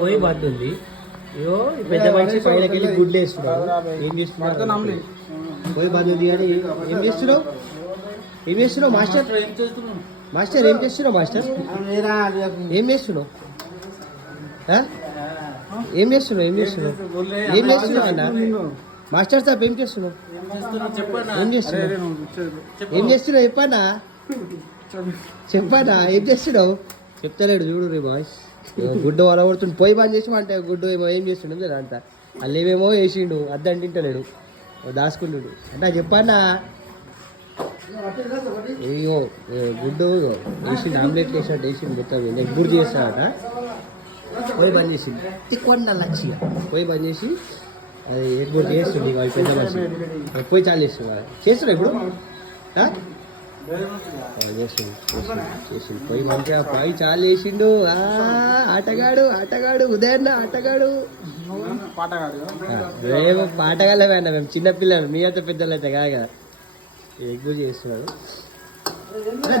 పోయి పడుతుంది. అయ్యో పెద్ద మనిషి పైనకి వెళ్ళి గుడ్లు వేస్తున్నాడు. ఏం చేస్తున్నాడు? పోయి పడుతుంది కానీ ఏం చేస్తున్నావు? ఏం చేస్తున్నావు మాస్టర్? మాస్టర్ ఏం చేస్తున్నావు? మాస్టర్ ఏం చేస్తున్నావు? ఏం చేస్తున్నావు? ఏం చేస్తున్నావు? ఏం చేస్తున్నావు అన్న? మాస్టర్ సాబ్ ఏం చేస్తున్నావు? ఏం చేస్తున్నావు? ఏం చేస్తున్నావు చెప్పన్నా? చెప్పన్నా ఏం చేస్తున్నావు? చెప్తలేడు చూడు రే బాయ్స్. గుడ్డు వలగొడుతుండు. పోయి బంద్ చేసి అంటే గుడ్డు ఏమో ఏం చేస్తుండే అంట. అల్లేమేమో వేసిండు అద్దం తింటలేడు దాచుకుంటుడు అంటే చెప్పన్నా. అయ్యో గుడ్డు వేసిండు ఆమ్లెట్ వేసినట్టు వేసిండు మొత్తం ఎగ్ బుర్జీ చేస్తాడట. పోయి బంద్ చేసిండు తిక్కొండ లచ్చిగా పోయి బంద్ చేసి అది ఎగ్ బుర్జీ చేస్తుంది. వాడి పెద్ద మనిషి పోయి చాలు చేస్తున్నాడు. చేస్తున్నాడు ఇప్పుడు చేసిండు పోయి మంచిగా పోయి చాలు చేసిండు. ఆటగాడు ఆటగాడు ఉదయన్న ఆటగాడు. రేపు పాటగాళ్ళమే అన్న మేము చిన్నపిల్లలు మీ అంత పెద్దలు అయితే కాదు కదా. ఎగ్గు చేస్తున్నాడు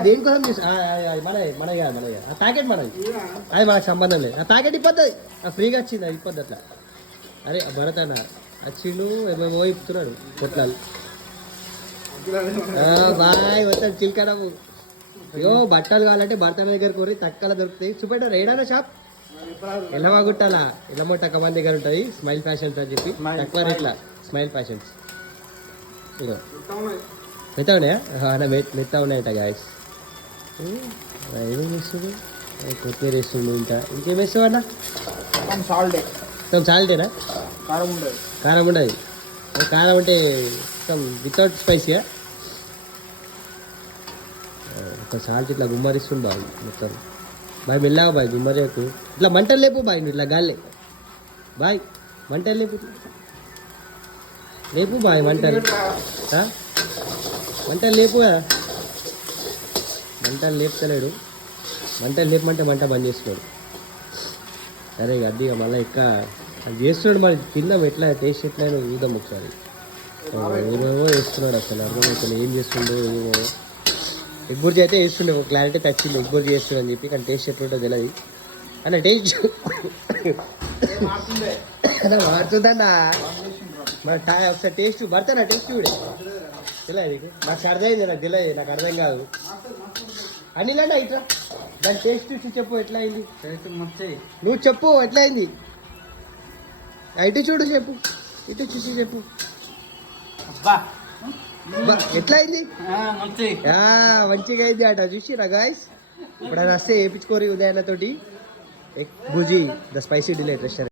దేనికోసం మన మన మన ఆ ప్యాకెట్ మనది అది మనకు సంబంధం లేదు. ఆ ప్యాకెట్ ఇప్పొద్ది ఫ్రీగా వచ్చింది అది ఇప్పొద్దు అట్లా. అరే భరత్ అన్న వచ్చిండు ఏమేమో ఇప్పుతున్నాడు పొట్లాలు. బాయ్ వస్తాడు చిల్కరావు. అయ్యో బట్టలు కావాలంటే భర్తన దగ్గరకు పోయి తక్కువ దొరుకుతాయి. చూపెట్టారు ఏడానా షాప్ ఎల్లవా గుట్టాలా ఎల్లమో తక్కువ మంది దగ్గర ఉంటుంది. స్మైల్ ఫ్యాషన్స్ అని చెప్పి తక్కువ రేట్లా స్మైల్ ఫ్యాషన్స్ ఇదో మెత్త ఉన్నాయా? మెత్త ఉన్నాయట గాయస్. ఏమేమి వేస్తుంది? కొత్తిమీర వేస్తుంది. ఇంకా ఇంకేం వేస్తావు అన్న? సాల్టేనా? కారం ఉండదు. కారం ఉండదు. కారం అంటే వితౌట్ స్పైసీగా ఒక సాల్ట్ ఇట్లా గుమ్మరిస్తుంది బాయ్ మొత్తం. బాయ్ మెల్లగా బాయ్ గుమ్మరేకు ఇట్లా మంటలు లేపు బాయ్. నువ్వు ఇట్లా గాలి బాయ్ మంటలు లేపు లేపు బాయ్ మంటలు మంటలు లేపు కదా. మంటలు లేపుతలేడు. మంటలు లేపమంటే మంట బంద్ చేస్తున్నాడు. సరే ఇక అద్దీగా మళ్ళీ ఇంకా అది చేస్తున్నాడు. మరి తిందాం ఎట్లా టేస్ట్ ఎట్లా చూద్దాం ఒకసారి. ఏమేమో వేస్తున్నాడు అసలు అర్థమవుతుంది ఏం చేస్తుండో. ఏమో ఎగ్ బుర్జీ అయితే వేస్తుండే ఒక క్లారిటీ తెచ్చింది ఎగ్ బుర్జీ చేస్తుండే అని చెప్పి. కానీ టేస్ట్ ఎట్లుంటుందో తెలియదు అన్న. టేస్ట్ అదే మారుతుందన్నా మన ఒకసారి టేస్ట్ పడతానా? టేస్ట్ చూడే తెలియదు నాకు అర్థమైంది. నాకు తెలియదు నాకు అర్థం కాదు. అనిలన్నా ఇట్లా దాని టేస్ట్ చూసి చెప్పు ఎట్లా అయింది. నువ్వు చెప్పు ఎట్లా అయింది. ఇటు చూడు చెప్పు. ఇటు చూసి చెప్పు ఎట్లా అయింది. మంచిగా అయింది అట. చూసిరా గాయస్ ఇప్పుడు అది వస్తే వేయించుకోరి ఉదయాన్నతోటి egg bhurji the spicy delight restaurant.